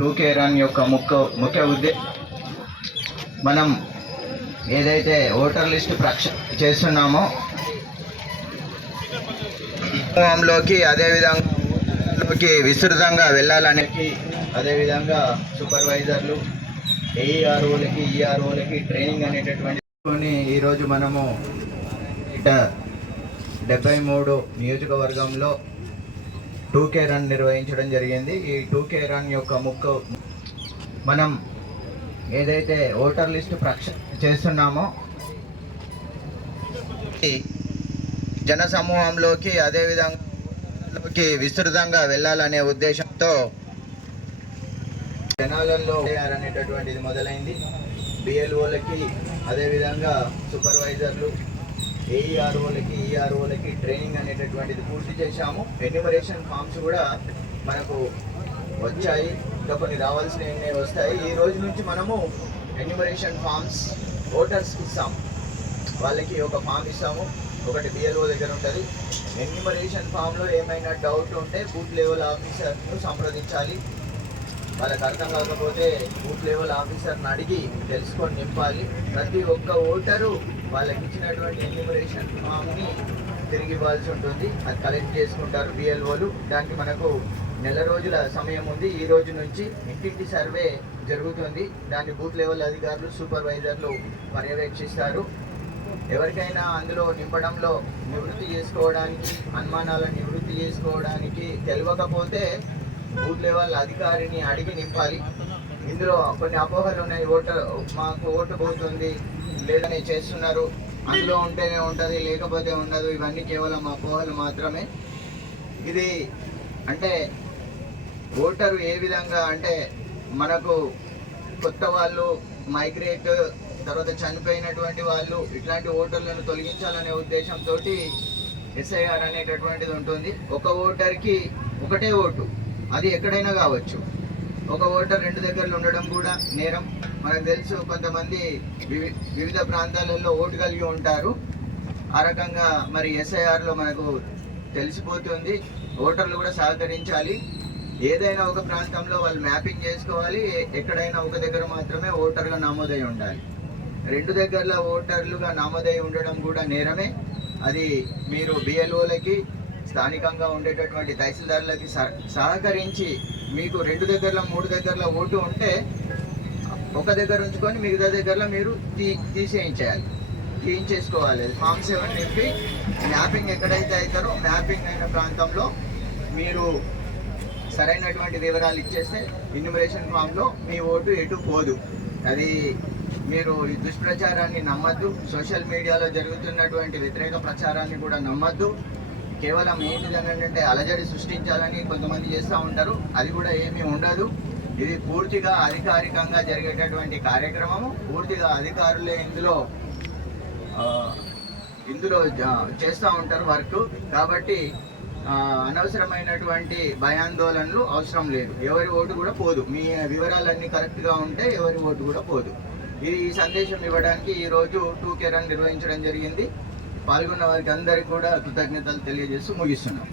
2K run యొక్క ముఖ్య ఉద్దేశం మనం ఏదైతే ఓటర్ లిస్ట్ చేస్తున్నామో లోకి అదేవిధంగా విస్తృతంగా వెళ్ళాలని అదేవిధంగా సూపర్వైజర్లు ఏఈఆర్ఓలకి ఈఆర్ఓలకి ట్రైనింగ్ అనేటటువంటి ఈరోజు మనము 73 నియోజకవర్గంలో 2K రన్ నిర్వహించడం జరిగింది. ఈ 2K రన్ యొక్క మనం ఏదైతే ఓటర్ లిస్ట్ చేస్తున్నామో జన సమూహంలోకి అదేవిధంగా విస్తృతంగా వెళ్ళాలనే ఉద్దేశంతో జనాలలో అనేటటువంటిది మొదలైంది. బిఎల్ఓలకి అదేవిధంగా సూపర్వైజర్లు ఏఈఆర్ఓలకి ఈఆర్ఓలకి ట్రైనింగ్ అనేటటువంటిది పూర్తి చేశాము. ఎన్యూమరేషన్ ఫామ్స్ కూడా మనకు వచ్చాయి, ఇంకా కొన్ని రావాల్సినవి వస్తాయి. ఈ రోజు నుంచి మనము ఎన్యూమరేషన్ ఫామ్స్ ఓటర్స్కి ఇస్తాము. వాళ్ళకి ఒక ఫామ్ ఇస్తాము, ఒకటి బిఎల్ఓ దగ్గర ఉంటుంది. ఎన్యూమరేషన్ ఫామ్లో ఏమైనా డౌట్ ఉంటే బూత్ లెవెల్ ఆఫీసర్ను సంప్రదించాలి. వాళ్ళకి అర్థం కాకపోతే బూత్ లెవెల్ ఆఫీసర్ని అడిగి తెలుసుకొని నింపాలి. ప్రతి ఒక్క ఓటరు వాళ్ళకి ఇచ్చినటువంటి ఎన్యూమరేషన్ ఫామ్ని తిరిగి ఇవ్వాల్సి ఉంటుంది. అది కలెక్ట్ చేసుకుంటారు బిఎల్ఓలు. దానికి మనకు నెల రోజుల సమయం ఉంది. ఈ రోజు నుంచి ఇంటింటి సర్వే జరుగుతుంది. దాన్ని బూత్ లెవెల్ అధికారులు సూపర్వైజర్లు పర్యవేక్షిస్తారు. ఎవరికైనా అందులో నింపడంలో నివృత్తి చేసుకోవడానికి, అనుమానాలను నివృత్తి చేసుకోవడానికి తెలియకపోతే బూత్ లెవెల్ అధికారిని అడిగి నింపాలి. ఇందులో కొన్ని అపోహలు ఉన్నాయి. మాకు ఓటు పోతుంది లేదని చేస్తున్నారు, అందులో ఉంటేనే ఉంటుంది లేకపోతే ఉండదు, ఇవన్నీ కేవలం అపోహలు మాత్రమే. ఇది అంటే ఓటరు ఏ విధంగా అంటే మనకు కొత్త వాళ్ళు, మైగ్రేట్, తర్వాత చనిపోయినటువంటి వాళ్ళు, ఇట్లాంటి ఓటర్లను తొలగించాలనే ఉద్దేశంతో ఎస్ఐఆర్ అనేటటువంటిది ఉంటుంది. ఒక ఓటర్కి ఒకటే ఓటు, అది ఎక్కడైనా కావచ్చు. ఒక ఓటర్ 2 దగ్గరలు ఉండడం కూడా నేరం. మనకు తెలుసు, కొంతమంది వివిధ ప్రాంతాలలో ఓటు కలిగి ఉంటారు. ఆ రకంగా మరి ఎస్ఐఆర్లో మనకు తెలిసిపోతుంది. ఓటర్లు కూడా సహకరించాలి. ఏదైనా ఒక ప్రాంతంలో వాళ్ళు మ్యాపింగ్ చేసుకోవాలి. ఎక్కడైనా ఒక దగ్గర మాత్రమే ఓటర్గా నమోదై ఉండాలి. 2 దగ్గరల ఓటర్లుగా నమోదై ఉండడం కూడా నేరమే. అది మీరు బిఎల్ఓలకి, స్థానికంగా ఉండేటటువంటి తహసీల్దార్లకి సహకరించి మీకు 2 దగ్గరల 3 దగ్గరల ఓటు ఉంటే ఒక దగ్గర ఉంచుకొని మిగతా దగ్గరలో మీరు తీయించేసుకోవాలి. ఫామ్ 7 నింపి మ్యాపింగ్ ఎక్కడైతే అవుతారో మ్యాపింగ్ అయిన ప్రాంతంలో మీరు సరైనటువంటి వివరాలు ఇచ్చేస్తే ఎన్యూమరేషన్ ఫామ్లో మీ ఓటు ఎటు పోదు. అది మీరు ఈ దుష్ప్రచారాన్ని నమ్మద్దు. సోషల్ మీడియాలో జరుగుతున్నటువంటి వ్యతిరేక ప్రచారాన్ని కూడా నమ్మద్దు. కేవలం ఏంటిదనంటే అలజడి సృష్టించాలని కొంతమంది చేస్తూ ఉంటారు. అది కూడా ఏమీ ఉండదు. ఇది పూర్తిగా అధికారికంగా జరిగేటటువంటి కార్యక్రమము. పూర్తిగా అధికారులే ఇందులో చేస్తూ ఉంటారు వర్క్. కాబట్టి అనవసరమైనటువంటి భయాందోళనలు అవసరం లేదు. ఎవరి ఓటు కూడా పోదు. మీ వివరాలన్నీ కరెక్ట్గా ఉంటే ఎవరి ఓటు కూడా పోదు. ఈ సందేశం ఇవ్వడానికి ఈరోజు 2K రన్ నిర్వహించడం జరిగింది. పాల్గొన్న వారికి అందరికీ కూడా కృతజ్ఞతలు తెలియజేస్తూ ముగిస్తున్నాం.